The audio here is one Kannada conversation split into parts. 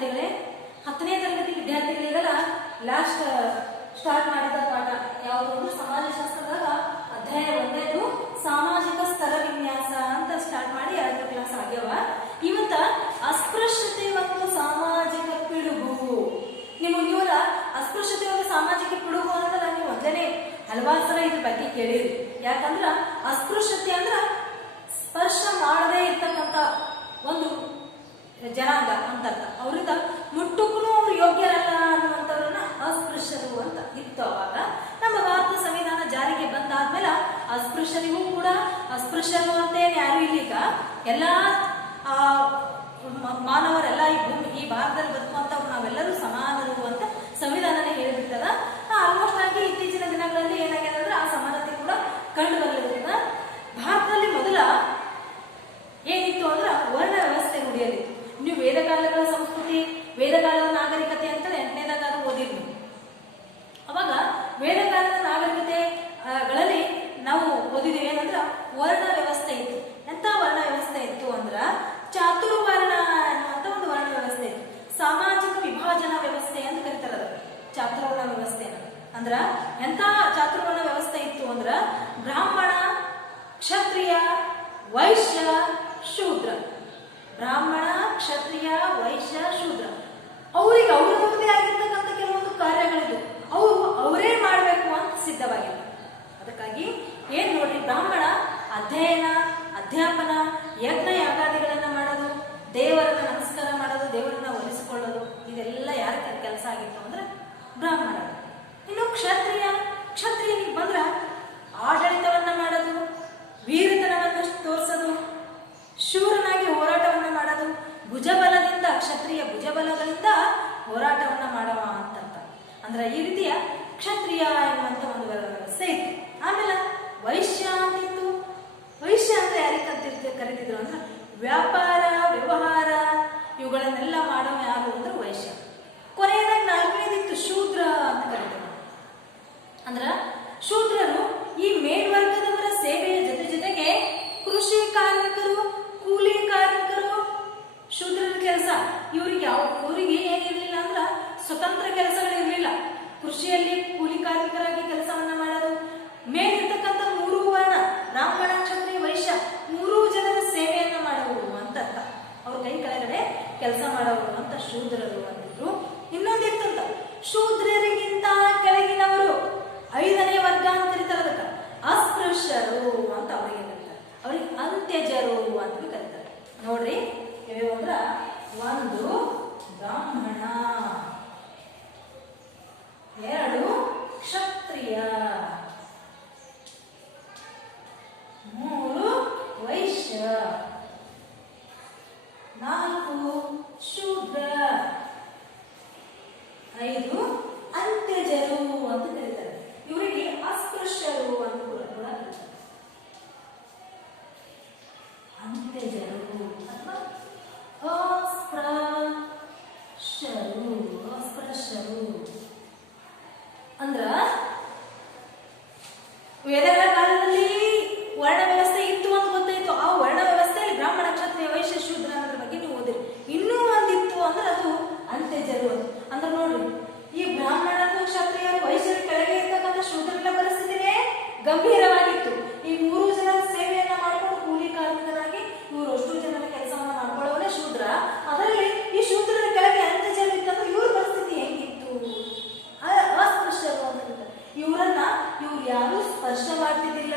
ವಿದ್ಯಾರ್ಥಿಗಳೇ, 10ನೇ ತರಗತಿ ವಿದ್ಯಾರ್ಥಿಗಳಿಗೆಲ್ಲ ಲಾಸ್ಟ್ ಸ್ಟಾರ್ಟ್ ಮಾಡಿದ ಪಾಠ ಯಾವುದು ಅಂದ್ರೆ ಸಮಾಜಶಾಸ್ತ್ರದಾಗ ಅಧ್ಯಾಯ 1 ಸಾಮಾಜಿಕ ಸ್ತರ ವಿನ್ಯಾಸ ಅಂತ ಸ್ಟಾರ್ಟ್ ಮಾಡಿ 2ನೇ ಕ್ಲಾಸ್ ಆಗ್ಯವ. ಇವತ್ತ ಅಸ್ಪೃಶ್ಯತೆ ಮತ್ತು ಸಾಮಾಜಿಕ ಪಿಡುಗು. ನೀವೆಲ್ಲ ಅಸ್ಪೃಶ್ಯತೆ ಮತ್ತು ಸಾಮಾಜಿಕ ಪಿಡುಗು ಅಂತ ನೀವು ಮೊದಲೇ ಹಲವಾರು ಸಲ ಇದ್ರ ಬಗ್ಗೆ ಕೇಳಿರಿ. ಯಾಕಂದ್ರ ಅಸ್ಪೃಶ್ಯತೆ ಅಂದ್ರ ಸ್ಪರ್ಶ ಮಾಡದೇ ಇರ್ತಕ್ಕಂಥ ಒಂದು ಜನಾಂಗ ಅಂತ ಅರ್ಥ. ಅವರಿಂದ ಮುಟ್ಟುಕ್ಕೂ ಅವ್ರು ಯೋಗ್ಯರಲ್ಲ ಅನ್ನುವಂಥವ್ರನ್ನ ಅಸ್ಪೃಶ್ಯರು ಅಂತ ಇತ್ತು. ಅವಾಗ ನಮ್ಮ ಭಾರತ ಸಂವಿಧಾನ ಜಾರಿಗೆ ಬಂದಾದ್ಮೇಲೆ ಅಸ್ಪೃಶ್ಯರಿಗೂ ಕೂಡ ಅಸ್ಪೃಶ್ಯರು ಅಂತೇನು ಯಾರು ಇಲ್ಲೀಗ ಎಲ್ಲಾ ಮಾನವರೆಲ್ಲ ಈ ಭಾರತದಲ್ಲಿ ಬದುಕುವಂತವ್ರು ನಾವೆಲ್ಲರೂ ಸಮಾನರು ಅಂತ ಸಂವಿಧಾನನೇ ಹೇಳಿಬಿಡ್ತದ. ಆಲ್ಮೋಸ್ಟ್ ಆಗಿ ಇತ್ತೀಚಿನ ದಿನಗಳಲ್ಲಿ ಏನಾಗಿದೆ ಅಂದ್ರೆ ಆ ಸಮಾನತೆ ಕೂಡ ಕಂಡು ಬರಲಿಲ್ಲ. ಭಾರತದಲ್ಲಿ ಮೊದಲ ಏನಿತ್ತು ಅಂದ್ರೆ ವರ್ಣ ವ್ಯವಸ್ಥೆ ರೂಢಿಯಲ್ಲಿತ್ತು. ನೀವು ವೇದಕಾಲಗಳ ಸಂಸ್ಕೃತಿ, ವೇದಕಾಲದ ನಾಗರಿಕತೆ ಅಂತ 8ನೇದಾಗ ಓದಿದ್ವಿ. ಅವಾಗ ವೇದಕಾಲದ ನಾಗರಿಕತೆಗಳಲ್ಲಿ ನಾವು ಓದಿದ್ವಿ ಏನಂದ್ರ ವರ್ಣ ವ್ಯವಸ್ಥೆ ಇತ್ತು. ಎಂತ ವರ್ಣ ವ್ಯವಸ್ಥೆ ಇತ್ತು ಅಂದ್ರ ಚಾತುರ್ವರ್ಣ ಅನ್ನುವಂತ ಒಂದು ವರ್ಣ ವ್ಯವಸ್ಥೆ ಇತ್ತು. ಸಾಮಾಜಿಕ ವಿಭಾಜನಾ ವ್ಯವಸ್ಥೆ ಅಂತ ಕರೀತಾರ ಅದಕ್ಕೆ, ಚಾತುರ್ವರ್ಣ ವ್ಯವಸ್ಥೆ ಅಂದ್ರ ಎಂತ ಚಾತುರ್ವರ್ಣ ವ್ಯವಸ್ಥೆ ಇತ್ತು ಅಂದ್ರ ಬ್ರಾಹ್ಮಣ, ಕ್ಷತ್ರಿಯ, ವೈಶ್ಯ, ಶೂದ್ರ. ಬ್ರಾಹ್ಮಣ, ಕ್ಷತ್ರಿಯ, ವೈಶ್ಯ, ಶೂದ್ರ ಅವ್ರಿಗೆ ಅವ್ರದೇ ಆಗಿರ್ತಕ್ಕಂಥ ಕೆಲವೊಂದು ಕಾರ್ಯಗಳಿದ್ದು ಅವರೇ ಮಾಡಬೇಕು ಅಂತ ಸಿದ್ಧವಾಗಿಲ್ಲ. ಅದಕ್ಕಾಗಿ ಏನ್ ನೋಡ್ರಿ, ಬ್ರಾಹ್ಮಣ ಅಧ್ಯಯನ, ಅಧ್ಯಾಪನ, ಯಜ್ಞ ಯಾಗಾದಿಗಳನ್ನ ಮಾಡೋದು, ದೇವರನ್ನ ನಮಸ್ಕಾರ ಮಾಡೋದು, ದೇವರನ್ನ ಒಲಿಸಿಕೊಳ್ಳೋದು, ಇದೆಲ್ಲ ಯಾರ ಕೆಲಸ ಆಗಿತ್ತು ಅಂದ್ರೆ ಬ್ರಾಹ್ಮಣ. ಇನ್ನು ಕ್ಷತ್ರಿಯನಿಗೆ ಬಂದ್ರ ಆಡಳಿತವನ್ನ ಮಾಡೋದು, ವೀರತನವನ್ನು ತೋರಿಸೋದು, ಶೂರನಾಗಿ ಹೋರಾಟವನ್ನ ಮಾಡೋದು, ಭುಜಬಲದಿಂದ ಕ್ಷತ್ರಿಯ ಭುಜಬಲಗಳಿಂದ ಹೋರಾಟವನ್ನ ಮಾಡವ ಅಂತ ಅಂದ್ರೆ ಈ ರೀತಿಯ ಕ್ಷತ್ರಿಯ ಎನ್ನುವಂತ ಒಂದು ವ್ಯವಸ್ಥೆ ಇತ್ತು. ಆಮೇಲೆ ವೈಶ್ಯ ಅಂತಿತ್ತು. ವೈಶ್ಯ ಅಂದ್ರೆ ಯಾರಿಗೆ ಕರೀತಿದ್ರು ಅಂದ್ರೆ ವ್ಯಾಪಾರ, ವ್ಯವಹಾರ ಇವುಗಳನ್ನೆಲ್ಲ ಮಾಡೋ ಯಾರು ಅಂದ್ರೆ ವೈಶ್ಯ. ಕೊನೆಯದಾಗಿ 4ನೇದಿತ್ತು ಶೂದ್ರ ಅಂತ ಕರೀತಾರೆ. ಅಂದ್ರ ಶೂದ್ರರು ಈ ಮೇಲ್ವರ್ಗದವರ ಸೇವೆಯ ಜೊತೆಗೆ ಕೃಷಿ ಕಾರ್ಮಿಕರು, ಕೂಲಿ ಕಾರ್ಮಿಕರು, ಶೂದ್ರರ ಕೆಲಸ ಇವರಿಗೆ ಏನಿರ್ಲಿಲ್ಲ ಅಂದ್ರ ಸ್ವತಂತ್ರ ಕೆಲಸಗಳಿರ್ಲಿಲ್ಲ. ಕೃಷಿಯಲ್ಲಿ ಕೂಲಿ ಕಾರ್ಮಿಕರಾಗಿ ಕೆಲಸವನ್ನ ಮಾಡೋದು, ಮೇಲಿರ್ತಕ್ಕಂಥ 3 ವರ್ಣ ಬ್ರಾಹ್ಮಣ, ಕ್ಷತ್ರಿಯ, ವೈಶ್ಯ 3 ಜನರ ಸೇವೆಯನ್ನ ಮಾಡುವುದು ಅಂತ ಅರ್ಥ. ಅವ್ರ ಕೈ ಕೆಳಗಡೆ ಕೆಲಸ ಮಾಡೋರು ಅಂತ ಶೂದ್ರರು ಅಂತಿದ್ರು. ಇನ್ನೊಂದಿರ್ತಂತ ಶೂದ್ರರಿಗಿಂತ ಕೆಳಗಿನವರು 5ನೇ ವರ್ಗ ಅಂತ ಕರೀತಾರೆ. ಅದಕ್ಕ ಅಸ್ಪೃಶ್ಯರು ಅಂತ ಅವರಿಗೆ ಕರೀತಾರೆ. ಅವ್ರಿಗೆ ಅಂತ್ಯಜರು ಅಂತ ಕರೀತಾರೆ. ನೋಡ್ರಿ ಅಂದ್ರ 1 ಬ್ರಾಹ್ಮಣ, 2 ಕ್ಷತ್ರಿಯ, 3 ವೈಶ್ಯ, 4 ಶೂದ್ರ, 5 ಅಂತ್ಯಜರು ಅಂತ ಕರೀತಾರೆ. ಇವರಿಗೆ ಅಸ್ಪೃಶ್ಯರು ಅಂತ ಕೂಡ ಕರೀತಾರೆ. ಅಂತ್ಯಜರು ಅಥವಾ ಅಸ್ಪೃಶ್ಯರು ಅಂದ್ರ ವೇದಗಳ ಕಾಲದಲ್ಲಿ ವರ್ಣ ವ್ಯವಸ್ಥೆ ಇತ್ತು ಅಂತ ಗೊತ್ತಾಯ್ತು. ಆ ವರ್ಣ ವ್ಯವಸ್ಥೆಯಲ್ಲಿ ಬ್ರಾಹ್ಮಣ, ಕ್ಷತ್ರಿಯ, ವೈಶ್ಯ, ಶೂದ್ರ ಅನ್ನೋದ್ರ ಬಗ್ಗೆ ನೀವು ಓದಿರಿ. ಇನ್ನೂ ಒಂದಿತ್ತು ಅಂದ್ರೆ ಅದು ಅಂತ್ಯಜರು ಅಂದ್ರೆ ನೋಡ್ರಿ, ಈ ಬ್ರಾಹ್ಮಣರು, ಕ್ಷತ್ರಿಯರು, ವೈಶ್ಯರ ಕೆಳಗೆ ಇರ್ತಕ್ಕಂಥ ಶೂದ್ರರ ಪರಿಸ್ಥಿತಿನೇ ಗಂಭೀರವಾಗಿತ್ತು. ಈ 3 ಜನರ ಸೇವೆಯನ್ನ ಮಾಡ್ಕೊಂಡು ಕೂಲಿ ಕಾರ್ಮಿಕರಾಗಿ ಇವರು ಅಷ್ಟು ಜನರ ಕೆಲಸವನ್ನ ಮಾಡ್ಕೊಳ್ಳೋರೇ ಶೂದ್ರ. ಅದರಲ್ಲಿ ಈ ಶೂದ್ರರ ಕೆಳಗೆ ಅಂತ್ಯಜರು ಇತ್ತಂದ್ರೆ ಇವ್ರ ಪರಿಸ್ಥಿತಿ ಹೆಂಗಿತ್ತು? ಅಸ್ಪೃಶ್ಯರು ಅಂತ ಇವ್ರು ಯಾರು ಸ್ಪರ್ಶ ಮಾಡ್ತಿದ್ದಿಲ್ಲ.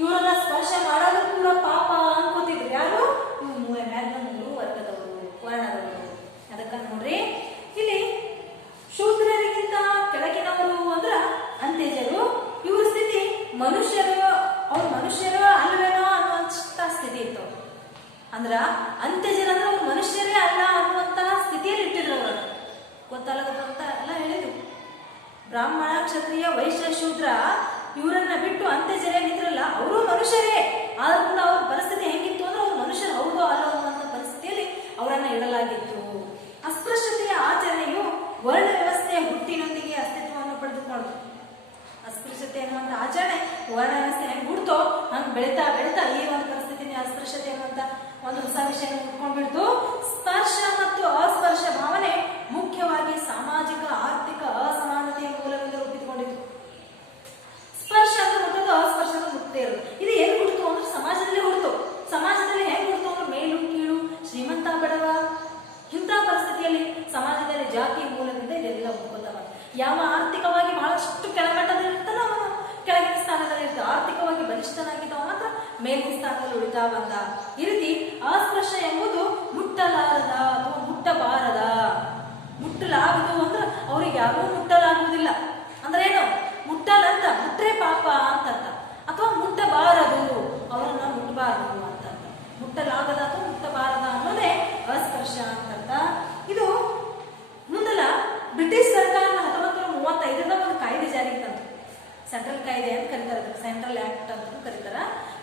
ಇವರನ್ನ ಸ್ಪರ್ಶ ಮಾಡೋದು ಕೂಡ ಪಾಪ ಅನ್ಕೋತಿದ್ರು. ಯಾರು? ಇವ್ರು 3 ವರ್ಗದವರು, ವರ್ಣದವರು. ಅದಕ್ಕ ನೋಡ್ರಿ ಇಲ್ಲಿ ಶೂದ್ರರಿಗಿಂತ ಕೆಳಗಿನವರು ಅಂದ್ರ ಅಂತ್ಯಜರು. ಇವ್ರ ಸ್ಥಿತಿ ಅವ್ರ ಮನುಷ್ಯರು ಅಲ್ವೇನೋ ಅನ್ನುವಂತ ಸ್ಥಿತಿ ಇತ್ತು. ಅಂದ್ರ ಅಂತ್ಯಜರಂದ್ರೆ ಅವ್ರು ಮನುಷ್ಯರೇ ಅಲ್ಲ ಅನ್ನುವಂತಹ ಸ್ಥಿತಿಯಲ್ಲಿ ಇಟ್ಟಿದ್ರು. ಅವರು ಗೊತ್ತಲ್ಲದಂತ ಎಲ್ಲ ಹೇಳಿದ್ರು. ಬ್ರಾಹ್ಮಣ, ಕ್ಷತ್ರಿಯ, ವೈಶ್ಯ, ಶೂದ್ರ ಇವರನ್ನ ಬಿಟ್ಟು ಅಂತ್ಯಜರೇ ನಿಂತಿರಲ್ಲ, ಅವರು ಮನುಷ್ಯರೇ. ಆದ್ರೂ ಕೂಡ ಅವ್ರ ಪರಿಸ್ಥಿತಿ ಹೆಂಗಿತ್ತು ಅಂದ್ರೆ ಅವ್ರು ಮನುಷ್ಯರು ಹೌದೋ ಅಲ್ಲೋ ಅನ್ನುವಂಥ ಪರಿಸ್ಥಿತಿಯಲ್ಲಿ ಅವರನ್ನ ಇಡಲಾಗಿತ್ತು. ಅಸ್ಪೃಶ್ಯತೆಯ ಆಚರಣೆಯು ವರ್ಣ ವ್ಯವಸ್ಥೆಯ ಹುಟ್ಟಿನೊಂದಿಗೆ ಅಸ್ತಿತ್ವವನ್ನು ಪಡೆದುಕೊಂಡು, ಅಸ್ಪೃಶ್ಯತೆ ಅನ್ನುವಂಥ ಆಚರಣೆ ವರ್ಣ ವ್ಯವಸ್ಥೆ ಹೆಂಗ್ ಹುಡ್ತೋ ಹಂಗ್ ಬೆಳೀತಾ ಈ ಒಂದು ಪರಿಸ್ಥಿತಿನೇ ಅಸ್ಪೃಶ್ಯತೆ ಅನ್ನುವಂಥ ಒಂದು ಹೊಸ ವಿಷಯ ಉಟ್ಕೊಂಡ್ಬಿಡ್ತು. ಸ್ಪರ್ಶ ಮತ್ತು ಅಸ್ಪರ್ಶ ಅಸ್ಪರ್ಶ ಭಾವನೆ ಮುಖ್ಯವಾಗಿ ಸಾಮಾಜಿಕ ಆರ್ಥಿಕ ಅಸಮಾನತೆಯ ಮೂಲದಿಂದ ರೂಪಿಸಿಕೊಂಡಿತು. ಸ್ಪರ್ಶ ಅಂದ್ರೆ ಹುಟ್ಟೋದು, ಅಸ್ಪರ್ಶ ಅಂದ್ರೆ ಮುಟ್ಟದೇ ಇರೋದು. ಇದು ಎಲ್ಲಿ ಹುಡ್ತು ಅಂದ್ರೆ ಸಮಾಜದಲ್ಲಿ ಹುಡ್ತು. ಸಮಾಜದಲ್ಲಿ ಹೆಂಗ್ ಹುಡ್ತು ಅಂದ್ರೆ ಮೇಲು ಕೀಳು, ಶ್ರೀಮಂತ ಬಡವ, ಇಂಥ ಪರಿಸ್ಥಿತಿಯಲ್ಲಿ ಸಮಾಜದಲ್ಲಿ ಜಾತಿ ಮೂಲದಿಂದ ಇದೆಲ್ಲ ಹುಡ್ಕೋತಾವ. ಯಾವ ಆರ್ಥಿಕವಾಗಿ ಬಹಳಷ್ಟು ಕೆಳಮಟ್ಟದಲ್ಲಿ ಇರ್ತಾನೋ ಅವನು ಕೆಳಗಿನ ಸ್ಥಾನದಲ್ಲಿ ಇರ್ತಾವ, ಆರ್ಥಿಕವಾಗಿ ಬಲಿಷ್ಠನಾಗಿದ್ದವ ಮಾತ್ರ ಮೇಲಿನ ಸ್ಥಾನದಲ್ಲಿ ಉಳಿತಾ ಬಂದ. ಈ ರೀತಿ ಅಸ್ಪೃಶ್ಯ ಎಂಬುದು ಮುಟ್ಟಲಾರದ ಅಥವಾ ಮುಟ್ಟಬಾರದ. ಮುಟ್ಟಲಾಗದು ಅಂದ್ರೆ ಅವ್ರಿಗೆ ಯಾರೂ ಮುಟ್ಟಲಾಗುವುದಿಲ್ಲ ಅಂದ್ರೆ ಏನು, ಮುಟ್ಟಲಂತ ಮುಟ್ರೆ ಪಾಪ ಅಂತರ್ಥ, ಅಥವಾ ಮುಟ್ಟಬಾರದು ಅವರನ್ನ ಮುಟ್ಟಬಾರದು ಅಂತರ್ಥ. ಮುಟ್ಟಲಾಗದ ಅಥವಾ ಮುಟ್ಟಬಾರದ ಅನ್ನೋದೇ ಅಸ್ಪರ್ಶ ಅಂತರ್ಥ. ಇದು ಮುಂದಲ ಬ್ರಿಟಿಷ್ ಸರ್ಕಾರ 1935 ಒಂದು ಕಾಯ್ದೆ ಜಾರಿಗೆ ತಂತು. ಸೆಂಟ್ರಲ್ ಕಾಯ್ದೆ ಅಂತ ಕರೀತಾರೆ, ಸೆಂಟ್ರಲ್ ಆಕ್ಟ್ ಅಂತ ಕರೀತಾರ.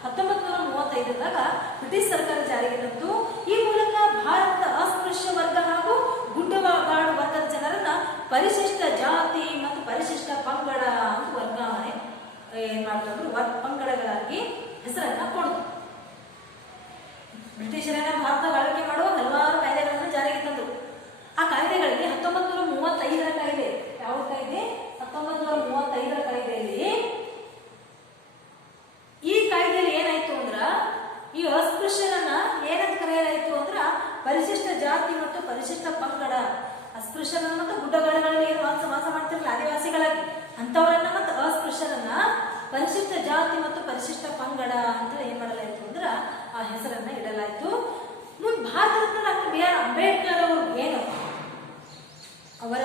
1935 ಬ್ರಿಟಿಷ್ ಸರ್ಕಾರ ಜಾರಿಗೆ ತಂತು. ಈ ಮೂಲಕ ಭಾರತದ ಅಸ್ಪೃಶ್ಯ ವರ್ಗ ಹಾಗೂ ಗುಡ್ಡಗಾಡು ವರ್ಗದ ಜನರನ್ನ ಪರಿಶಿಷ್ಟ ಜಾತಿ ಮತ್ತು ಪರಿಶಿಷ್ಟ ಪಂಗಡ ಅಂತ ವರ್ಗಾವಣೆ ಏನ್ ಮಾಡ್ತಂದ್ರು, ಪಂಗಡಗಳಾಗಿ ಹೆಸರನ್ನ ಕೊಡುದು. ಬ್ರಿಟಿಷರನ್ನ ಭಾರತ ಆಳ್ವಿಕೆ ಮಾಡುವ ಹಲವಾರು ಕಾಯ್ದೆಗಳನ್ನು ಜಾರಿಗೆ ತಂದರು. ಆ ಕಾಯ್ದೆಗಳಲ್ಲಿ 1935 ಕಾಯ್ದೆ, ಯಾವ ಕಾಯ್ದೆ? 1935 ಕಾಯ್ದೆಯಲ್ಲಿ ಈ ಕಾಯ್ದೆಯಲ್ಲಿ ಏನಾಯ್ತು ಅಂದ್ರ, ಈ ಅಸ್ಪೃಶ್ಯರನ್ನ ಏನಂತ ಕರೆಯಲಾಯ್ತು ಅಂದ್ರ ಪರಿಶಿಷ್ಟ ಜಾತಿ ಮತ್ತು ಪರಿಶಿಷ್ಟ ಪಂಗಡ. ಅಸ್ಪೃಶ್ಯರನ್ನ ಮತ್ತು ಗುಡ್ಡಗಾಡುಗಳಲ್ಲಿ ಏನು ವಾಸ ಮಾಡ್ತಿರಲ್ಲ ಆದಿವಾಸಿಗಳಾಗಿ, ಅಂತವರನ್ನ ಮತ್ತು ಅಸ್ಪೃಶ್ಯರನ್ನ ಪರಿಶಿಷ್ಟ ಜಾತಿ ಮತ್ತು ಪರಿಶಿಷ್ಟ ಪಂಗಡ ಅಂತ ಏನ್ ಮಾಡಲಾಯ್ತು ಅಂದ್ರ ಆ ಹೆಸರನ್ನ ಇಡಲಾಯ್ತು. Bharat Ratna doctor B R Ambedkar ಅವರು ಏನು ಅವರ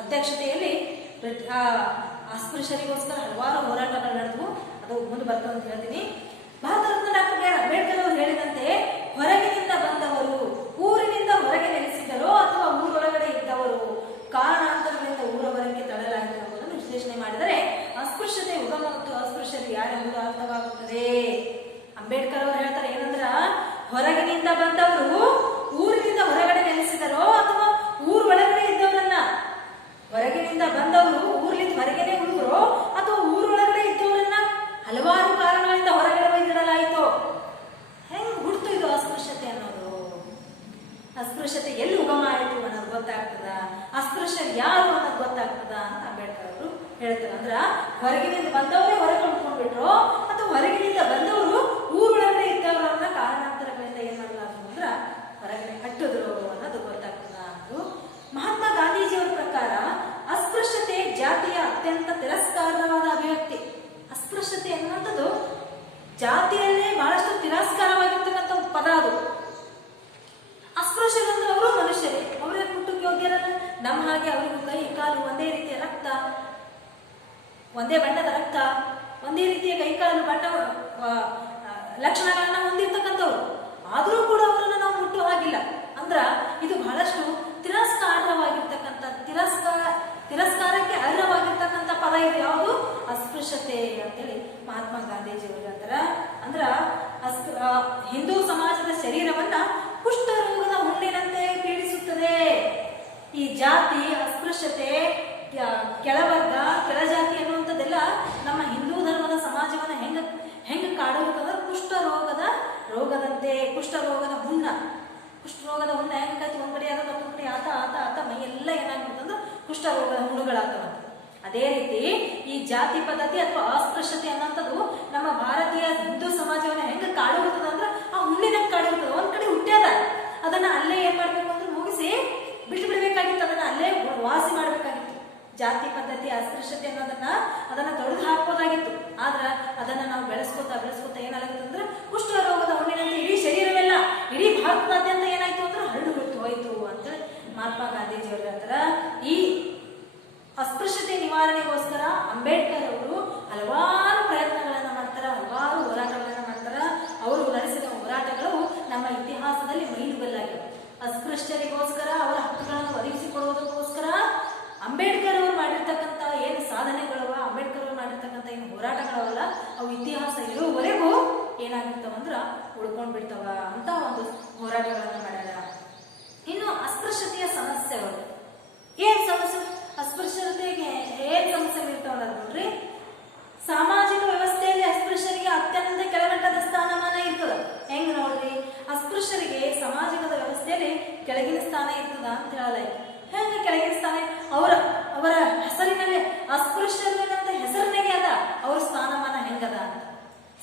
ಅಧ್ಯಕ್ಷತೆಯಲ್ಲಿ ಅಸ್ಪೃಶ್ಯರಿಗೋಸ್ಕರ ಹಲವಾರು ಹೋರಾಟಗಳು ನಡೆದವು. ಅದು ಮುಂದೆ ಬರ್ತದೆ ಅಂತ ಹೇಳ್ತೀನಿ. Bharat Ratna doctor B R Ambedkar ಅವರು ಹೇಳಿದಂತೆ, ಹೊರಗಿನಿಂದ ಬಂದವರು, ಊರಿನಿಂದ ಹೊರಗೆ ನೆಲೆಸಿದರೋ ಅಥವಾ ಊರೊಳಗಡೆ ಇದ್ದವರು ಕಾರಣಾಂತರಗಳಿಂದ ಊರವರೆಗೆ ತಳ್ಳಲಾಗಿದೆ ಎಂಬುದನ್ನು ವಿಶ್ಲೇಷಣೆ ಮಾಡಿದರೆ ಅಸ್ಪೃಶ್ಯತೆ ಉಗಮ ಮತ್ತು ಅಸ್ಪೃಶ್ಯತೆ ಯಾರೆಂಬುದು ಅರ್ಥವಾಗುತ್ತದೆ. ಅಂಬೇಡ್ಕರ್ ಅವರು ಹೇಳ್ತಾರೆ ಏನಂದ್ರ, ಹೊರಗಿನಿಂದ ಬಂದವರು ಊರಿನಿಂದ ಹೊರಗಡೆ ನೆಲೆಸಿದರೋ ಅಥವಾ ಊರ್ ಒಳಗಡೆ ಇದ್ದವರನ್ನ, ಹೊರಗಿನಿಂದ ಬಂದವರು ಊರ್ಲಿಂದ ಹೊರಗಡೆ ಉಳಿದ್ರು ಅಥವಾ ಊರೊಳಗಡೆ ಇದ್ದವರನ್ನ ಹಲವಾರು ಕಾರಣಗಳಿಂದ ಹೊರಗಡೆ ಒಯ್ದಿಡಲಾಯಿತು. ಹೆಂಗ್ ಹುಡ್ತು ಇದು ಅಸ್ಪೃಶ್ಯತೆ ಅನ್ನೋದು? ಅಸ್ಪೃಶ್ಯತೆ ಎಲ್ಲಿ ಉಗಮ ಆಯಿತು ಅನ್ನೋದು ಗೊತ್ತಾಗ್ತದ, ಅಸ್ಪೃಶ್ಯರು ಯಾರು ಅನ್ನೋದು ಗೊತ್ತಾಗ್ತದ ಅಂತ ಅಂಬೇಡ್ಕರ್ ಅವರು ಹೇಳ್ತಾರೆ. ಅಂದ್ರ ಹೊರಗಿನಿಂದ ಬಂದವರೇ ಹೊರಗೆ ಉಳ್ಕೊಂಡ್ಬಿಟ್ರು ಅಥವಾ ಹೊರಗಿನಿಂದ ಬಂದವರು ಊರೊಳಗಡೆ ಇದ್ದವರನ್ನ ಕಾರಣಾಂತರಗಳಿಂದ ಏನ್ ಮಾಡಲಾದ್ರು ಅಂದ್ರ ಹೊರಗಡೆ ಕಟ್ಟಿದ್ರು ಅನ್ನೋದು ಗೊತ್ತಾಗ್ತದ ಅಂದ್ರು. ಮಹಾತ್ಮ ಗಾಂಧೀಜಿಯವರ ಪ್ರಕಾರ ಅಸ್ಪೃಶ್ಯತೆ ಜಾತಿಯ ಅತ್ಯಂತ ತಿರಸ್ಕಾರವಾದ ಅಭಿವ್ಯಕ್ತಿ. ಅಸ್ಪೃಶ್ಯತೆ ಅನ್ನುವಂಥದ್ದು ಜಾತಿಯಲ್ಲೇ ಬಹಳಷ್ಟು ತಿರಸ್ಕಾರವಾಗಿರ್ತಕ್ಕಂಥ ಪದ. ಅದು ಅಸ್ಪೃಶ್ಯರು ಅಂದ್ರೆ ಅವರು ಮನುಷ್ಯರೇ, ಅವರೇ ಹುಟ್ಟುಕ್ಕೆ ಯೋಗ್ಯರಲ್ಲ. ನಮ್ಮ ಹಾಗೆ ಅವರಿಗೂ ಕೈ ಕಾಲು ಒಂದೇ ರೀತಿಯ ರಕ್ತ, ಒಂದೇ ಬಣ್ಣದ ರಕ್ತ, ಒಂದೇ ರೀತಿಯ ಕೈಕಾಲು ಬಣ್ಣ ಲಕ್ಷಣಗಳನ್ನ ಹೊಂದಿರ್ತಕ್ಕಂಥವ್ರು. ಆದರೂ ಕೂಡ ಅವರನ್ನು ನಾವು ಮುಟ್ಟುವ ಹಾಗಿಲ್ಲ ಅಂದ್ರ ಇದು ಬಹಳಷ್ಟು ತಿರಸ್ಕಾರವಾಗಿರ್ತಕ್ಕಂಥ ತಿರಸ್ಕಾರಕ್ಕೆ ಅರ್ಹವಾಗಿರ್ತಕ್ಕಂಥ ಪದ. ಇದು ಯಾವುದು? ಅಸ್ಪೃಶ್ಯತೆ ಅಂತೇಳಿ ಮಹಾತ್ಮ ಗಾಂಧೀಜಿಯವರು ಹೇಳ್ತಾರ. ಅಂದ್ರ ಹಿಂದೂ ಸಮಾಜದ ಶರೀರವನ್ನ ಕುಷ್ಠರೋಗದ ಹುಣ್ಣಿನಂತೆ ಪೀಡಿಸುತ್ತದೆ. ಈ ಜಾತಿ, ಅಸ್ಪೃಶ್ಯತೆ, ಕೆಳವರ್ಗ, ಕೆಳಜಾತಿ ಅನ್ನುವಂಥದ್ದೆಲ್ಲ ನಮ್ಮ ಹಿಂದೂ ಧರ್ಮದ ಸಮಾಜವನ್ನ ಹೆಂಗ ಕಾಡಬೇಕಂದ್ರೆ ರೋಗದಂತೆ, ಕುಷ್ಠರೋಗದ ಹುಣ್ಣ ಹೆಂಗಾಯ್ತು, ಒಂದ್ ಕಡೆ ಆದ ಮತ್ತೊಂದ್ ಕಡೆ ಆತ ಮೈ ಎಲ್ಲ ಏನಾಗ್ಬಿಡ್ತಂದ್ರೆ ಕುಷ್ಠರೋಗದ ಹುಣ್ಣುಗಳಾಗ್ತವ. ಅದೇ ರೀತಿ ಈ ಜಾತಿ ಪದ್ಧತಿ ಅಥವಾ ಅಸ್ಪೃಶ್ಯತೆ ಅನ್ನೋಂಥದ್ದು ನಮ್ಮ ಭಾರತೀಯ ಹಿಂದೂ ಸಮಾಜವನ್ನ ಹೆಂಗ ಕಾಡಿರ್ತದ ಅಂದ್ರೆ ಆ ಹುಣ್ಣಿನಂಗೆ ಕಾಡಿರ್ತದ. ಒಂದ್ ಕಡೆ ಹುಟ್ಟ್ಯಾದ, ಅದನ್ನ ಅಲ್ಲೇ ಏನ್ ಮಾಡ್ಬೇಕು ಅಂದ್ರೆ ಮುಗಿಸಿ ಬಿಟ್ಟು ಬಿಡ್ಬೇಕಾಗಿತ್ತು, ಅದನ್ನ ಅಲ್ಲೇ ವಾಸಿ ಮಾಡ್ಬೇಕಾಗಿತ್ತು. ಜಾತಿ ಪದ್ಧತಿ, ಅಸ್ಪೃಶ್ಯತೆ ಅದನ್ನ ತೊಡೆದು ಹಾಕ್ಬೋದಾಗಿತ್ತು. ಆದ್ರ ಅದನ್ನ ನಾವು ಬೆಳೆಸ್ಕೊತಾ ಏನಾಗುತ್ತೆ ಅಂದ್ರೆ ಕುಷ್ಠರೋಗದ ಹುಣ್ಣಿನಂತೆ ಇಡೀ ಶರೀರವೆಲ್ಲ, ಇಡೀ ಭಾರತದಾದ್ಯಂತ ಏನಾಯ್ತು ಅಂದ್ರೆ ಹರಡು ಬಿಟ್ಟು ಹೋಯ್ತು ಅಂತ ಮಹಾತ್ಮ ಗಾಂಧೀಜಿಯವರು ಹೇಳ್ತಾರ. ಈ ಅಸ್ಪೃಶ್ಯತೆ ನಿವಾರಣೆಗೋಸ್ಕರ ಅಂಬೇಡ್ಕರ್ ಅವರು ಹಲವಾರು ಪ್ರಯತ್ನಗಳನ್ನ ಮಾಡ್ತಾರ, ಹಲವಾರು ಹೋರಾಟಗಳನ್ನ ಮಾಡ್ತಾರ. ಅವರು ನಡೆಸಿದ ಹೋರಾಟಗಳು ನಮ್ಮ ಇತಿಹಾಸದಲ್ಲಿ ಮೈಲುಗಲ್ಲಾಗಿವೆ. ಅಸ್ಪೃಶ್ಯರಿಗೋಸ್ಕರ ಅವರ ಹಕ್ಕುಗಳನ್ನು ಒದಗಿಸಿಕೊಡುವುದಕ್ಕೋಸ್ಕರ ಅಂಬೇಡ್ಕರ್ ಅವರು ಮಾಡಿರ್ತಕ್ಕಂಥ ಏನು ಸಾಧನೆಗಳವ, ಅಂಬೇಡ್ಕರ್ ಅವರು ಮಾಡಿರ್ತಕ್ಕಂಥ ಏನು ಹೋರಾಟಗಳವಲ್ಲ, ಅವು ಇತಿಹಾಸ ಇರುವವರೆಗೂ ಏನಾಗಿರ್ತಾವಂದ್ರ ಉಳ್ಕೊಂಡ್ ಬಿಡ್ತಾವ ಅಂತ ಒಂದು ಹೋರಾಟಗಳನ್ನ ಮಾಡ್ಯಾರ. ಇನ್ನು ಅಸ್ಪೃಶ್ಯತೆಯ ಸಮಸ್ಯೆಗಳು ಏನ್ ಸಮಸ್ಯೆ? ಅಸ್ಪೃಶ್ಯತೆಗೆ ಏನ್ ಸಮಸ್ಯೆಗಳು ಇರ್ತಾವಲ್ಲ ನೋಡ್ರಿ. ಸಾಮಾಜಿಕ ವ್ಯವಸ್ಥೆಯಲ್ಲಿ ಅಸ್ಪೃಶ್ಯರಿಗೆ ಅತ್ಯಂತ ಕೆಳಮಟ್ಟದ ಸ್ಥಾನಮಾನ ಇರ್ತದ. ಹೆಂಗ್ ನೋಡ್ರಿ, ಅಸ್ಪೃಶ್ಯರಿಗೆ ಸಮಾಜದ ವ್ಯವಸ್ಥೆಯಲ್ಲಿ ಸ್ಥಾನ ಇರ್ತದ ಅಂತ ಹೇಳಲಾಯ್ತು. ಹೆಂಗೆ ಕೆಳಗಿನ ಸ್ಥಾನ? ಅವರ ಅವರ ಹೆಸರಿನಲ್ಲಿ ಅಸ್ಪೃಶ್ಯರಂತ ಹೆಸರಿನಾಗೆ ಅದ ಅವ್ರ ಸ್ಥಾನಮಾನ ಹೆಂಗದ ಅಂತ.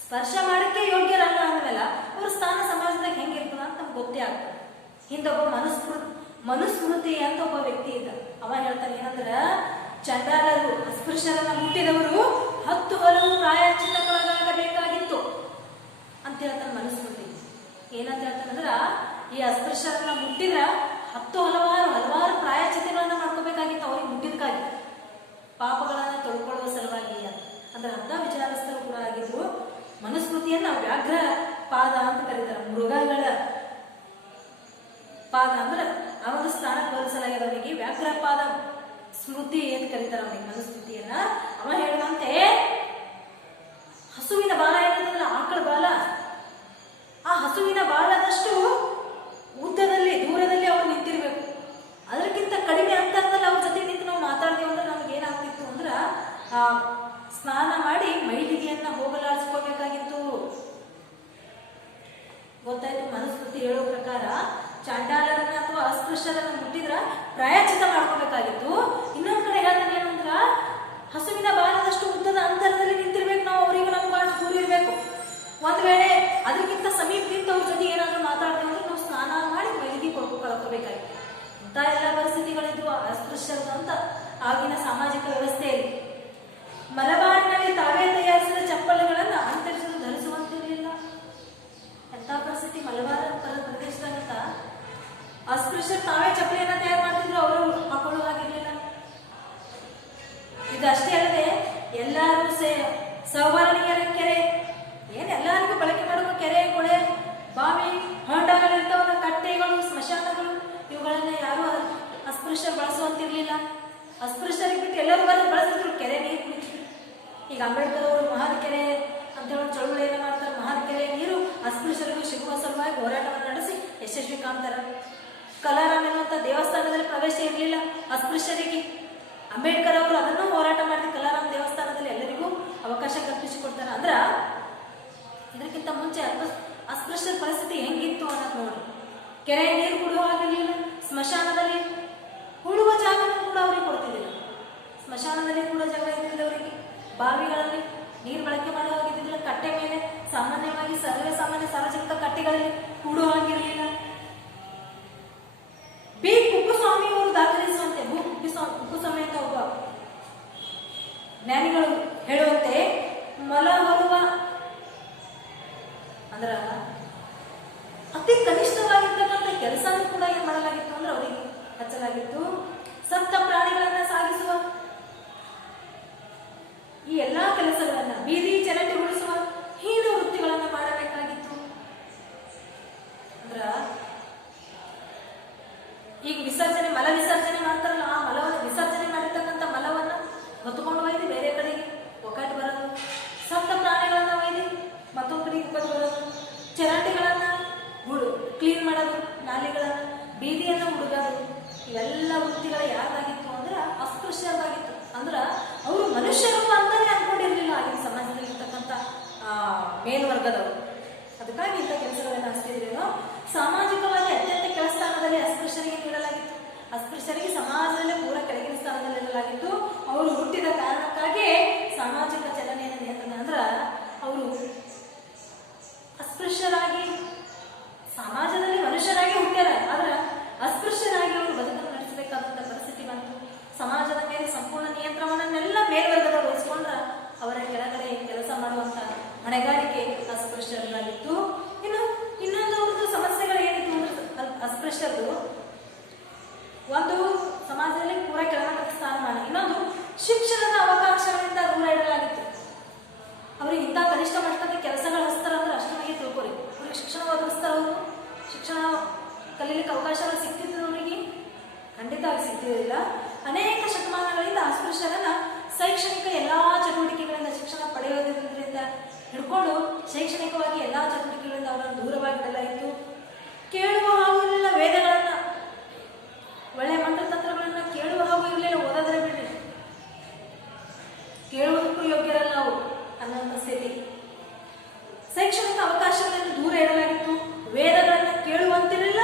ಸ್ಪರ್ಶ ಮಾಡಕ್ಕೆ ಯೋಗ್ಯರಲ್ಲ ಅಂದ್ಮೇಲೆ ಅವ್ರ ಸ್ಥಾನ ಸಮಾಜದಾಗ ಹೆಂಗಿರ್ತದ ಅಂತ ನಮ್ಗೆ ಗೊತ್ತೇ ಆಗ್ತದೆ. ಹಿಂದೊಬ್ಬ ಮನುಸ್ಮೃತಿ ಅಂತ ಒಬ್ಬ ವ್ಯಕ್ತಿ ಇದ್ದ. ಅವ ಹೇಳ್ತಾನೆ ಏನಂದ್ರ, ಚಂಡಾಲರು ಅಸ್ಪೃಶ್ಯರನ್ನ ಮುಟ್ಟಿದವರು 10 ಹಲವು ಪ್ರಾಯಶ್ಚಿತ್ತಕ್ಕೊಳಗಾಗಬೇಕಾಗಿತ್ತು ಅಂತ ಹೇಳ್ತಾನೆ ಮನುಸ್ಮೃತಿ. ಏನಂತ ಹೇಳ್ತಾನಂದ್ರ, ಈ ಅಸ್ಪೃಶ್ಯರನ್ನ ಮುಟ್ಟಿದ್ರ 10 ಹಲವಾರು ಪ್ರಾಯಶ್ಚಿತ್ತಗಳನ್ನ ಮಾಡ್ಕೋಬೇಕಾಗಿತ್ತು ಅವ್ರಿಗೆ ಮುಟ್ಟಿದಕ್ಕಾಗಿ, ಪಾಪಗಳನ್ನ ತೊಳ್ಕೊಳ್ಳುವ ಸಲುವಾಗಿ ಅಂತ. ಅಂದ್ರೆ ಅಂತ ವಿಚಾರಸ್ಥರು ಕೂಡ ಆಗಿದ್ರು. ಮನುಸ್ಮೃತಿಯನ್ನ ವ್ಯಾಘ್ರ ಪಾದ ಅಂತ ಕರೀತಾರೆ. ಮೃಗಗಳ ಪಾದ ಅಂದ್ರೆ ಆ ಒಂದು ಸ್ಥಾನಕ್ಕೆ ಹೋಲಿಸಲಾಗಿದೆ ಅವನಿಗೆ. ವ್ಯಾಘ್ರ ಪಾದ ಸ್ಮೃತಿ ಅಂತ ಕರೀತಾರೆ ಅವನಿಗೆ ಮನುಸ್ಮೃತಿಯನ್ನ. ಅವ ಹೇಳುವಂತೆ ಹಸುವಿನ ಬಾಲ ಏನಿಲ್ಲ, ಆಕಳ ಬಾಲ, ಆ ಹಸುವಿನ ಬಾಲದಷ್ಟು ಉದ್ದದಲ್ಲಿ ದೂರದಲ್ಲಿ ಅವ್ರು ನಿಂತಿರ್ಬೇಕು. ಅದಕ್ಕಿಂತ ಕಡಿಮೆ ಅಂತರದಲ್ಲಿ ಅವ್ರ ಜೊತೆ ನಿಂತು ನಾವು ಮಾತಾಡ್ತೀವಿ ಅಂದ್ರೆ ನಮ್ಗೆ ಏನಾಗ್ತಿತ್ತು ಅಂದ್ರ ಸ್ನಾನ ಮಾಡಿ ಮೈಲಿಗೆಯನ್ನ ಹೋಗಲಾಡಿಸ್ಕೋಬೇಕಾಗಿತ್ತು. ಗೊತ್ತಾಯ್ತು? ಮನುಸ್ಮೃತಿ ಹೇಳೋ ಪ್ರಕಾರ ಚಾಂಡಾಲರನ್ನ ಅಥವಾ ಅಸ್ಪೃಶ್ಯರನ್ನ ಮುಟ್ಟಿದ್ರ ಪ್ರಾಯಶ್ಚಿತ್ತ ಮಾಡ್ಕೋಬೇಕಾಗಿತ್ತು. ಇನ್ನೊಂದ್ ಕಡೆ ಹೇಳ್ತಾನೆ ಏನಂದ್ರ, ಹಸುವಿನ ಬಾಲದಷ್ಟು ಉದ್ದದ ಅಂತರದಲ್ಲಿ ನಿಂತಿರ್ಬೇಕು ನಾವು, ಅವರಿಗೂ ನಮ್ಗೆ ದೂರ ಇರ್ಬೇಕು. ಒಂದ್ ವೇಳೆ ಅದಕ್ಕಿಂತ ಸಮೀಪದಿಂದ ಅವ್ರ ಜೊತೆ ಏನಾದ್ರೂ ಮಾತಾಡ್ತೇವೆ ಅಂದ್ರೆ ನಾವು ಸ್ನಾನ ಮಾಡಿ ಮೈಲಿಗೆ ಕಳ್ಕೋಬೇಕಾಗಿತ್ತು. ಇಂಥ ಎಲ್ಲ ಪರಿಸ್ಥಿತಿಗಳಿದ್ವು ಅಸ್ಪೃಶ್ಯರು ಅಂತ ಆಗಿನ ಸಾಮಾಜಿಕ ವ್ಯವಸ್ಥೆಯಲ್ಲಿ. ಮಲಬಾರಿನಲ್ಲಿ ತಾವೇ ತಯಾರಿಸಿದ ಚಪ್ಪಲಿಗಳನ್ನ ಅಂತರಿಸಲು ಧರಿಸುವಂತಿರಲಿಲ್ಲ. ಎಂತ ಪರಿಸ್ಥಿತಿ ಮಲಬಾರ ಪ್ರದೇಶದಂತ ಅಸ್ಪೃಶ್ಯರು ತಾವೇ ಚಪ್ಪಲಿಯನ್ನ ತಯಾರು ಮಾಡ್ತಿದ್ರು, ಅವರು ಹಾಕೊಳ್ಳುವಾಗಿರ್ಲಿಲ್ಲ. ಇದಷ್ಟೇ ಅಲ್ಲದೆ ಎಲ್ಲರೂ ಸೌವರ್ಣೀಯರ ಕೆರೆ, ಏನ್ ಎಲ್ಲರಿಗೂ ಬಳಕೆ ಮಾಡುವ ಕೆರೆ, ಕೊಳೆ, ಬಾವಿ, ಹೊಂಡಗಳಿರ್ತಾವಲ್ಲ, ಕಟ್ಟೆಗಳು, ಸ್ಮಶಾನಗಳು, ಇವುಗಳನ್ನ ಯಾರು ಅಸ್ಪೃಶ್ಯರು ಬಳಸುವಂತಿರ್ಲಿಲ್ಲ. ಅಸ್ಪೃಶ್ಯರಿಗೆ ಬಿಟ್ಟು ಎಲ್ಲರೂ ಬಳಸಿದ್ರು ಕೆರೆ ನೀರು ಕುಡಿತಿದ್ರು. ಈಗ ಅಂಬೇಡ್ಕರ್ ಅವರು ಮಹಾದ ಕೆರೆ ಅಂತ ಹೇಳಿ ಚಳುವಳಿಯನ್ನ ಮಾಡ್ತಾರೆ. ಮಹಾದ ಕೆರೆ ನೀರು ಅಸ್ಪೃಶ್ಯರಿಗೂ ಸಿಗುವ ಸಲುವಾಗಿ ಹೋರಾಟವನ್ನು ನಡೆಸಿ ಯಶಸ್ವಿ ಕಾಣ್ತಾರ. ಕಲಾರಾಮ್ ಎನ್ನುವಂತ ದೇವಸ್ಥಾನದಲ್ಲಿ ಪ್ರವೇಶ ಇರಲಿಲ್ಲ ಅಸ್ಪೃಶ್ಯರಿಗೆ. ಅಂಬೇಡ್ಕರ್ ಅವರು ಅದನ್ನು ಹೋರಾಟ ಮಾಡಿ ಕಲಾರಾಮ್ ದೇವಸ್ಥಾನದಲ್ಲಿ ಎಲ್ಲರಿಗೂ ಅವಕಾಶ ಕಲ್ಪಿಸಿಕೊಡ್ತಾರ. ಅಂದ್ರ ಇದಕ್ಕಿಂತ ಮುಂಚೆ ಅಸ್ಪೃಶ್ಯರ ಪರಿಸ್ಥಿತಿ ಹೆಂಗಿತ್ತು ಅನ್ನೋದು ನೋಡಿ. ಕೆರೆ ನೀರು ಕುಡಿಯುವ ಆಗಿರ್ಲಿಲ್ಲ, ಸ್ಮಶಾನದಲ್ಲಿ ಉಳುವ ಜಾಗನೂ ಕೂಡ ಅವ್ರಿಗೆ ಕೊಡ್ತಿದ್ದಿಲ್ಲ. ಸ್ಮಶಾನದಲ್ಲಿ ಕೂಡ ಜಾಗ ಇದ್ದಿಲ್ಲ ಅವರಿಗೆ. ಬಾವಿಗಳಲ್ಲಿ ನೀರು ಬಳಕೆ ಮಾಡುವಾಗಿದ್ದಿಲ್ಲ. ಕಟ್ಟೆ ಮೇಲೆ ಸಾಮಾನ್ಯವಾಗಿ ಸರ್ವೇ ಸಾಮಾನ್ಯ ಸಾರ್ವಜನಿಕ ಕಟ್ಟೆಗಳಲ್ಲಿ ಕೂಡುವ ಆಗಿರಲಿಲ್ಲ. ಬಿ ಕುಪ್ಪಸ್ವಾಮಿ ಅವರು ದಾಖಲಿಸುವಂತೆ, ಕುಪ್ಪಸ್ವಾಮಿ ಅಂತ ಒಬ್ಬ ಜ್ಞಾನಿಗಳು ಹೇಳುವಂತೆ, ಮಲ ಹೊರುವ ಅಂದ್ರ ಅತಿ ಕನಿಷ್ಠವಾಗಿರ್ತಕ್ಕಂಥ ಕೆಲಸನೂ ಕೂಡ ಏನ್ ಮಾಡಲಾಗಿತ್ತು ಅಂದ್ರೆ ಅವರಿಗೆ ಹಚ್ಚಲಾಗಿತ್ತು. ಸತ್ತ ಪ್ರಾಣಿಗಳನ್ನ ಸಾಗಿಸುವ ಈ ಎಲ್ಲಾ ಕೆಲಸಗಳನ್ನ, ಬೀದಿ ಚರಂಡಿ ಉಳಿಸುವ ಹೀನ ವೃತ್ತಿಗಳನ್ನ ಮಾಡಬೇಕಾಗಿತ್ತು. ಅಂದ್ರ ಈಗ ವಿಸರ್ಜನೆ, ಮಲ ವಿಸರ್ಜನೆ ಮಾಡ್ತಾರಲ್ಲ, ಆ ಮಲವನ್ನು ವಿಸರ್ಜನೆ ಮಾಡಿರ್ತಕ್ಕಂಥ ಮಲವನ್ನ ಹೊತ್ತುಕೊಂಡು ಒಯ್ದು ಬೇರೆ ಕಡೆಗೆ ಒಕ್ಕಟ್ಟು ಬರೋದು, ಸತ್ತ ಪ್ರಾಣಿಗಳನ್ನ ಒಯ್ದು ಮತ್ತೊಂದು ಕಡೆಗೆ ಒಕ್ಕಟ್ಟು ಬರೋದು, ಚರಂಡಿಗಳನ್ನ ಕ್ಲೀನ್ ಮಾಡೋದು, ನಾಲಿಗಳನ್ನ, ಬೀದಿಯನ್ನ ಹುಡುಗೋದು, ಇವೆಲ್ಲ ವೃತ್ತಿಗಳ ಯಾರಾಗಿತ್ತು ಅಂದ್ರೆ ಅಸ್ಪೃಶ್ಯರಾಗಿತ್ತು. ಅಂದ್ರ ಅವರು ಮನುಷ್ಯರು ಅಂತಾನೆ ಅನ್ಕೊಂಡಿರ್ಲಿಲ್ಲ ಆಗಿನ ಸಮಾಜದಲ್ಲಿ ಇರ್ತಕ್ಕಂಥ ಮೇಲ್ವರ್ಗದವರು. ಅದಕ್ಕಾಗಿ ಇಂಥ ಕೆಲಸಗಳನ್ನ ಹಚ್ತಿದ್ರೇನೋ. ಸಾಮಾಜಿಕವಾಗಿ ಅತ್ಯಂತ ಕೆಳ ಸ್ಥಾನದಲ್ಲಿ ಅಸ್ಪೃಶ್ಯರಿಗೆ ನೀಡಲಾಗಿತ್ತು. ಅಸ್ಪೃಶ್ಯರಿಗೆ ಸಮಾಜದಲ್ಲೇ ಪೂರ ಕೆಳಗಿನ ಸ್ಥಾನದಲ್ಲಿ ಇಡಲಾಗಿತ್ತು. ಅವರು ಹುಟ್ಟಿದ ಕಾರಣಕ್ಕಾಗಿ ಸಾಮಾಜಿಕ ಚಲನೆಯನ್ನು ನಿಯಂತ್ರಣ ಅಂದ್ರ ಅವರು ಅಸ್ಪೃಶ್ಯರಾಗಿ ಸಮಾಜದಲ್ಲಿ ಮನುಷ್ಯರಾಗಿ ಹುಟ್ಟ್ಯಾರ, ಆದ್ರ ಅಸ್ಪೃಶ್ಯರಾಗಿ ಅವರು ಬದುಕನ್ನು ನಡೆಸಬೇಕಾದಂತ ಪರಿಸ್ಥಿತಿ ಬಂತು. ಸಮಾಜದ ಮೇಲೆ ಸಂಪೂರ್ಣ ನಿಯಂತ್ರಣವನ್ನೆಲ್ಲ ಮೇಲ್ವರ್ಗದವರು ವಹಿಸಿಕೊಂಡ್ರ ಅವರ ಕೆಳಗಡೆ ಕೆಲಸ ಮಾಡುವಂತ ಹೊಣೆಗಾರಿಕೆ ಅಸ್ಪೃಶ್ಯರಾಗಿತ್ತು. ಇನ್ನೊಂದು ಅವ್ರದ್ದು ಸಮಸ್ಯೆಗಳು ಏನಿತ್ತು ಅಂದ್ರೆ ಅಸ್ಪೃಶ್ಯರು ಒಂದು ಸಮಾಜದಲ್ಲಿ ಪೂರ ಕೆಳಮಟ್ಟದ ಸ್ಥಾನಮಾನ, ಇನ್ನೊಂದು ಶಿಕ್ಷಣದ ಅವಕಾಶಗಳಿಂದ ದೂರ ಇಡಲಾಗಿತ್ತು. ಅವ್ರಿಗೆ ಇಂಥ ಕನಿಷ್ಠ ಮಟ್ಟದ ಕೆಲಸಗಳು ಹಚ್ತಾರ ಅಂದ್ರೆ ಅಷ್ಟೊಂದಾಗಿ ತಿಳ್ಕೊರಿ. ಅವ್ರಿಗೆ ಶಿಕ್ಷಣ ಒದಗಿಸ್ತಾರ, ಅವರು ಶಿಕ್ಷಣ ಕಲೀಲಿಕ್ಕೆ ಅವಕಾಶಗಳು ಸಿಗ್ತಿದ್ರು ಅವರಿಗೆ? ಖಂಡಿತವಾಗಿ ಸಿಗ್ತಿರಲಿಲ್ಲ. ಅನೇಕ ಶತಮಾನಗಳಿಂದ ಅಸ್ಪೃಶ್ಯರನ್ನ ಶೈಕ್ಷಣಿಕ ಎಲ್ಲಾ ಚಟುವಟಿಕೆಗಳಿಂದ, ಶಿಕ್ಷಣ ಪಡೆಯೋದ್ರಿಂದ ಹಿಡ್ಕೊಂಡು ಶೈಕ್ಷಣಿಕವಾಗಿ ಎಲ್ಲಾ ಚಟುವಟಿಕೆಗಳಿಂದ ಅವರನ್ನು ದೂರವಾಗಿ ಇಡಲಾಗಿತ್ತು. ಕೇಳುವ ಹಾಗೂ ಇರಲಿಲ್ಲ, ವೇದಗಳನ್ನ, ಒಳ್ಳೆ ಮಂತ್ರತಂತ್ರಗಳನ್ನ ಕೇಳುವ ಹಾಗೂ ಇರಲಿಲ್ಲ, ಓದೋದ್ರೆ ಬಿಡ್ರಿ, ಕೇಳುವುದಕ್ಕೂ ಯೋಗ್ಯರಲ್ಲ ನಾವು ಅನ್ನೋಂಥ ಸ್ಥಿತಿ. ಶೈಕ್ಷಣಿಕ ಅವಕಾಶಗಳನ್ನು ದೂರ ಇಡಲಾಗಿತ್ತು. ವೇದಗಳನ್ನ ಕೇಳುವಂತಿರಲಿಲ್ಲ,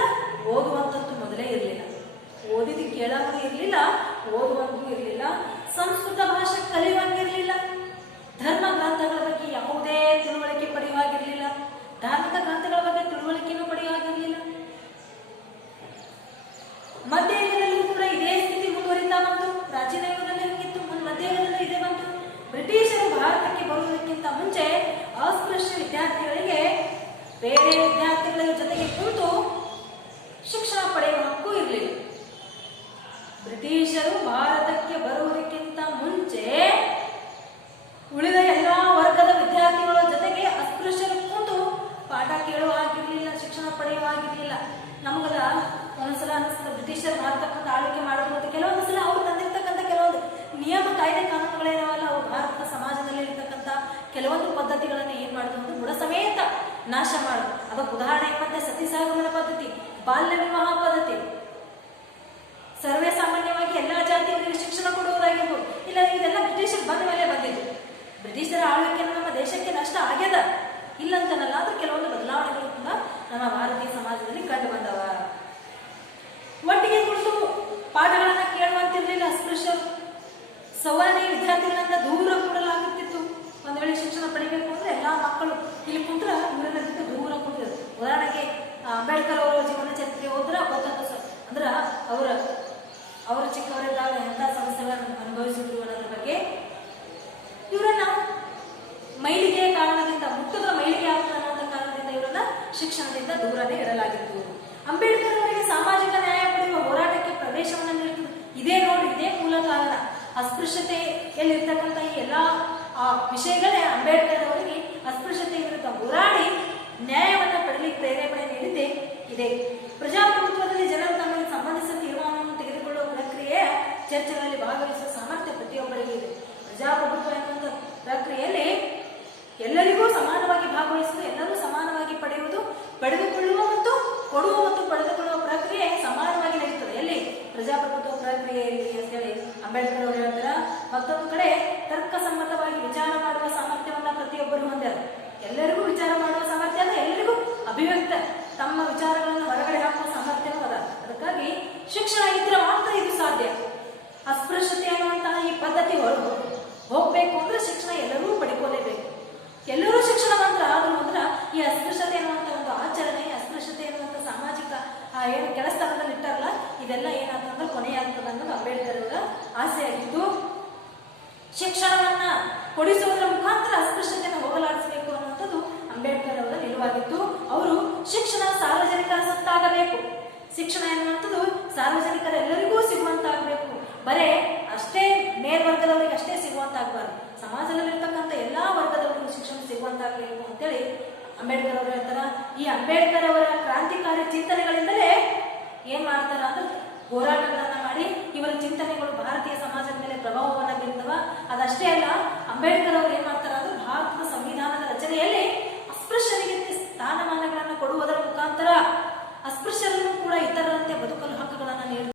ಓದುವಂತದ್ದು ಮೊದಲೇ ಇರಲಿಲ್ಲ. ಓದಿದ್ದು ಕೇಳಂಗೂ ಇರಲಿಲ್ಲ, ಓದುವಂಗೂ ಇರಲಿಲ್ಲ, ಸಂಸ್ಕೃತ ಭಾಷೆ ಕಲಿಯುವಂಗಿರಲಿಲ್ಲ, ಧರ್ಮ ಗ್ರಂಥಗಳ ಬಗ್ಗೆ ಯಾವುದೇ ತಿಳುವಳಿಕೆ ಪಡೆಯುವಾಗಿರಲಿಲ್ಲ, ಧಾರ್ಮಿಕ ಗ್ರಂಥಗಳ ಬಗ್ಗೆ ತಿಳುವಳಿಕೆಯನ್ನು ಪಡೆಯುವಾಗಿರಲಿಲ್ಲ. ಮಧ್ಯಯುಗದಲ್ಲೂ ಕೂಡ ಇದೇ ಸ್ಥಿತಿ ಮುಂದುವರಿತಾ ಬಂತು. ಪ್ರಾಚೀನ ಯುಗದಲ್ಲಿ ಹೇಗಿತ್ತು, ಮಧ್ಯಯುಗದಲ್ಲೂ ಇದೇ ಬಂತು. ಬ್ರಿಟಿಷರು ಭಾರತಕ್ಕೆ ಬರುವುದಕ್ಕಿಂತ ಮುಂಚೆ ಅಸ್ಪೃಶ್ಯ ವಿದ್ಯಾರ್ಥಿಗಳಿಗೆ ಬೇರೆ ವಿದ್ಯಾರ್ಥಿಗಳ ಜೊತೆಗೆ ಕೂತು ಶಿಕ್ಷಣ ಪಡೆಯುವ ಹಕ್ಕು ಇರಲಿಲ್ಲ. ಬ್ರಿಟಿಷರು ಭಾರತಕ್ಕೆ ಬರುವುದಕ್ಕಿಂತ ಮುಂಚೆ ಉಳಿದ ಎಲ್ಲಾ ವರ್ಗದ ವಿದ್ಯಾರ್ಥಿಗಳ ಜೊತೆಗೆ ಅಸ್ಪೃಶ್ಯರು ಕೂತು ಪಾಠ ಕೇಳುವ ಹಾಗಿರ್ಲಿಲ್ಲ, ಶಿಕ್ಷಣ ಪಡೆಯುವ ಹಾಗಿರ್ಲಿಲ್ಲ. ನಮಗೆಲ್ಲ ಒಂದೊಂದ್ಸಲ ಅನಿಸ್ತದೆ ಬ್ರಿಟಿಷರು ಭಾರತಕ್ಕಂತ ಆಳ್ವಿಕೆ ಮಾಡೋದು ಅಂತ. ಕೆಲವೊಂದು ಸಲ ಅವ್ರು ತಂದಿರ್ತಕ್ಕಂಥ ಕೆಲವೊಂದು ನಿಯಮ ಕಾಯ್ದೆ ಕಾನೂನುಗಳೇನವಲ್ಲ, ಅವು ಭಾರತದ ಸಮಾಜದಲ್ಲಿ ಇರ್ತಕ್ಕಂಥ ಕೆಲವೊಂದು ಪದ್ಧತಿಗಳನ್ನ ಏನ್ ಮಾಡುದು ಅಂದ್ರೆ ಬುಡ ಸಮೇತ ನಾಶ ಮಾಡುದು. ಅದಕ್ಕೆ ಉದಾಹರಣೆ ಮತ್ತೆ ಸತಿ ಸಹಗಮನ ಪದ್ಧತಿ, ಬಾಲ್ಯ ವಿವಾಹ ಪದ್ಧತಿ, ಸರ್ವೇ ಸಾಮಾನ್ಯವಾಗಿ ಎಲ್ಲಾ ಜಾತಿಯವರಿಗೆ ಶಿಕ್ಷಣ ಕೊಡುವುದಾಗಿರ್ಬೋದು. ಇಲ್ಲ, ಇದೆಲ್ಲ ಬ್ರಿಟಿಷರು ಬಂದ ಮೇಲೆ ಬಂದಿದ್ದು. ಬ್ರಿಟಿಷರ ಆಳ್ವಿಕೆಯನ್ನು ನಮ್ಮ ದೇಶಕ್ಕೆ ನಷ್ಟ ಆಗ್ಯದ ಇಲ್ಲಂತನಲ್ಲ, ಆದ್ರೆ ಕೆಲವೊಂದು ಬದಲಾವಣೆಗಳು ಕೂಡ ನಮ್ಮ ಭಾರತೀಯ ಸಮಾಜದಲ್ಲಿ ಕಂಡು ಬಂದವ. ಒಟ್ಟಿಗೆ ಕುರಿತು ಪಾಠಗಳನ್ನ ಕೇಳುವಂತಿರ್ಲಿಲ್ಲ ಅಸ್ಪೃಶ್ಯರು. ಸವರ್ಣ ವಿದ್ಯಾರ್ಥಿಗಳನ್ನ ದೂರ ಕೂಡಲಾಗುತ್ತಿತ್ತು. ಒಂದ್ ವೇಳೆ ಶಿಕ್ಷಣ ಪಡಿಬೇಕು ಅಂದ್ರೆ ಎಲ್ಲಾ ಮಕ್ಕಳು ಇಲ್ಲಿ ಕುಂತ್ರ ಇವರನ್ನ ಬಿಟ್ಟು ದೂರ ಕುಂತಿದ್ರು. ಉದಾಹರಣೆಗೆ ಅಂಬೇಡ್ಕರ್ ಅವರ ಜೀವನ ಚರಿತ್ರೆ ಹೋದ್ರ ಗೊತ್ತಾಗ್ತದೆ. ಅಂದ್ರ ಅವರ ಚಿಕ್ಕವರಿದ್ದಾಗ ಎಂತ ಸಮಸ್ಯೆಗಳನ್ನು ಅನುಭವಿಸಿದ್ರು ಅನ್ನೋದ್ರ ಬಗ್ಗೆ. ಇವರನ್ನ ಮೈಲಿಗೆ ಕಾರಣದಿಂದ, ಮುಖದ ಮೈಲಿಗೆ ಆಗ್ತದೆ ಅನ್ನೋ ಕಾರಣದಿಂದ ಇವರನ್ನ ಶಿಕ್ಷಣದಿಂದ ದೂರನೇ ಇಡಲಾಗಿತ್ತು. ಅಂಬೇಡ್ಕರ್ ಅವರಿಗೆ ಸಾಮಾಜಿಕ ನ್ಯಾಯ ಪಡೆಯುವ ಹೋರಾಟಕ್ಕೆ ಪ್ರವೇಶವನ್ನು ನೀಡುತ್ತದೆ. ಇದೇ ನೋಡಿ, ಇದೇ ಮೂಲ ಕಾರಣ. ಅಸ್ಪೃಶ್ಯತೆಯಲ್ಲಿರ್ತಕ್ಕಂಥ ಈ ಎಲ್ಲಾ ವಿಷಯಗಳೇ ಅಂಬೇಡ್ಕರ್ ಅವರಿಗೆ ಅಸ್ಪೃಶ್ಯತೆ ವಿರುದ್ಧ ಹೋರಾಡಿ ನ್ಯಾಯವನ್ನ ಪಡೆಯಲಿಕ್ಕೆ ಪ್ರೇರೇಪಣೆ ನೀಡಿದ್ದೇ ಇದೆ. ಪ್ರಜಾಪ್ರಭುತ್ವದಲ್ಲಿ ಜನರು ತಮಗೆ ಸಂಬಂಧಿಸಿದ ತೀರ್ಮಾನವನ್ನು ತೆಗೆದುಕೊಳ್ಳುವ ಪ್ರಕ್ರಿಯೆಯ ಚರ್ಚೆಗಳಲ್ಲಿ ಭಾಗವಹಿಸುವ ಸಾಮರ್ಥ್ಯ ಪ್ರತಿಯೊಬ್ಬರಿಗೆ ಇದೆ. ಪ್ರಜಾಪ್ರಭುತ್ವ ಎನ್ನುವಂಥ ಪ್ರಕ್ರಿಯೆಯಲ್ಲಿ ಎಲ್ಲರಿಗೂ ಸಮಾನವಾಗಿ ಭಾಗವಹಿಸುವುದು, ಎಲ್ಲರೂ ಸಮಾನವಾಗಿ ಪಡೆಯುವುದು, ಪಡೆದುಕೊಳ್ಳುವ ಮತ್ತು ಕೊಡುವ ಮತ್ತು ಪಡೆದುಕೊಳ್ಳುವ ಪ್ರಕ್ರಿಯೆ ಸಮಾನವಾಗಿ ನಡೀತದೆ. ಎಲ್ಲಿ ಪ್ರಜಾಪ್ರಭುತ್ವ ಪ್ರಕ್ರಿಯೆಯಲ್ಲಿ ಅಂತ ಹೇಳಿ ಅಂಬೇಡ್ಕರ್ ಅವರು ಹೇಳ್ತಾರ. ಮತ್ತೊಂದು ಕಡೆ ತರ್ಕಸಮ್ಮತವಾಗಿ ವಿಚಾರ ಮಾಡುವ ಸಾಮರ್ಥ್ಯವನ್ನ ಪ್ರತಿಯೊಬ್ಬರು ಹೊಂದ್ಯಾರ. ಎಲ್ಲರಿಗೂ ವಿಚಾರ ಮಾಡುವ ಸಾಮರ್ಥ್ಯ ಅದ, ಎಲ್ಲರಿಗೂ ಅಭಿವ್ಯಕ್ತ ತಮ್ಮ ವಿಚಾರಗಳನ್ನು ಹೊರಗಡೆ ಹಾಕುವ ಸಾಮರ್ಥ್ಯವೂ ಅದ. ಅದಕ್ಕಾಗಿ ಶಿಕ್ಷಣ ಇದ್ರೆ ಮಾತ್ರ ಇದು ಸಾಧ್ಯ. ಅಸ್ಪೃಶ್ಯತೆ ಅನ್ನುವಂತಹ ಈ ಪದ್ಧತಿ ಹೋಗ್ಬೇಕು ಅಂದ್ರೆ ಶಿಕ್ಷಣ ಎಲ್ಲರೂ ಪಡ್ಕೋಲೇಬೇಕು. ಎಲ್ಲರೂ ಶಿಕ್ಷಣವಂತರ ಆದ್ರು ಅಂದ್ರ ಈ ಅಸ್ಪೃಶ್ಯತೆ ಅನ್ನುವಂಥ ಒಂದು ಆಚರಣೆ, ಅಸ್ಪೃಶ್ಯತೆ ಅನ್ನುವಂಥ ಸಾಮಾಜಿಕ ಏನು ಕೆಲಸದಲ್ಲಿ ಇಟ್ಟಾರಲ್ಲ, ಇದೆಲ್ಲ ಏನಾಗ್ತಂದ್ರೆ ಕೊನೆಯಾಗ್ತದೆ ಅನ್ನೋದು ಅಂಬೇಡ್ಕರ್ ಅವರ ಆಸೆಯಾಗಿತ್ತು. ಶಿಕ್ಷಣವನ್ನ ಕೊಡಿಸುವುದರ ಮುಖಾಂತರ ಅಸ್ಪೃಶ್ಯತೆಯನ್ನು ಹೋಗಲಾಡಿಸಬೇಕು ಅನ್ನುವಂಥದ್ದು ಅಂಬೇಡ್ಕರ್ ಅವರ ನಿಲುವಾಗಿತ್ತು. ಅವರು ಶಿಕ್ಷಣ ಸಾರ್ವಜನಿಕರ ಸತ್ತಾಗಬೇಕು. ಶಿಕ್ಷಣ ಎನ್ನುವಂಥದ್ದು ಸಾರ್ವಜನಿಕರೆಲ್ಲರಿಗೂ ಸಿಗುವಂತಾಗಬೇಕು. ಬರೇ ಅಷ್ಟೇ ಮೇಲ್ವರ್ಗದವರಿಗೆ ಅಷ್ಟೇ ಸಿಗುವಂತಾಗಬಾರ್ದು, ಸಮಾಜದಲ್ಲಿರ್ತಕ್ಕಂಥ ಎಲ್ಲಾ ವರ್ಗದವರಿಗೂ ಶಿಕ್ಷಣ ಸಿಗುವಂತಾಗಬೇಕು ಅಂತೇಳಿ ಅಂಬೇಡ್ಕರ್ ಅವರು ಹೇಳ್ತಾರ. ಈ ಅಂಬೇಡ್ಕರ್ ಅವರ ಕ್ರಾಂತಿಕಾರಿ ಚಿಂತನೆಗಳಿಂದಲೇ ಏನ್ ಮಾಡ್ತಾರ ಅಂದ್ರೆ ಹೋರಾಟಗಳನ್ನ ಮಾಡಿ ಇವರ ಚಿಂತನೆಗಳು ಭಾರತೀಯ ಸಮಾಜದ ಮೇಲೆ ಪ್ರಭಾವವನ್ನ ಬೀರ್ತವ. ಅದಷ್ಟೇ ಅಲ್ಲ, ಅಂಬೇಡ್ಕರ್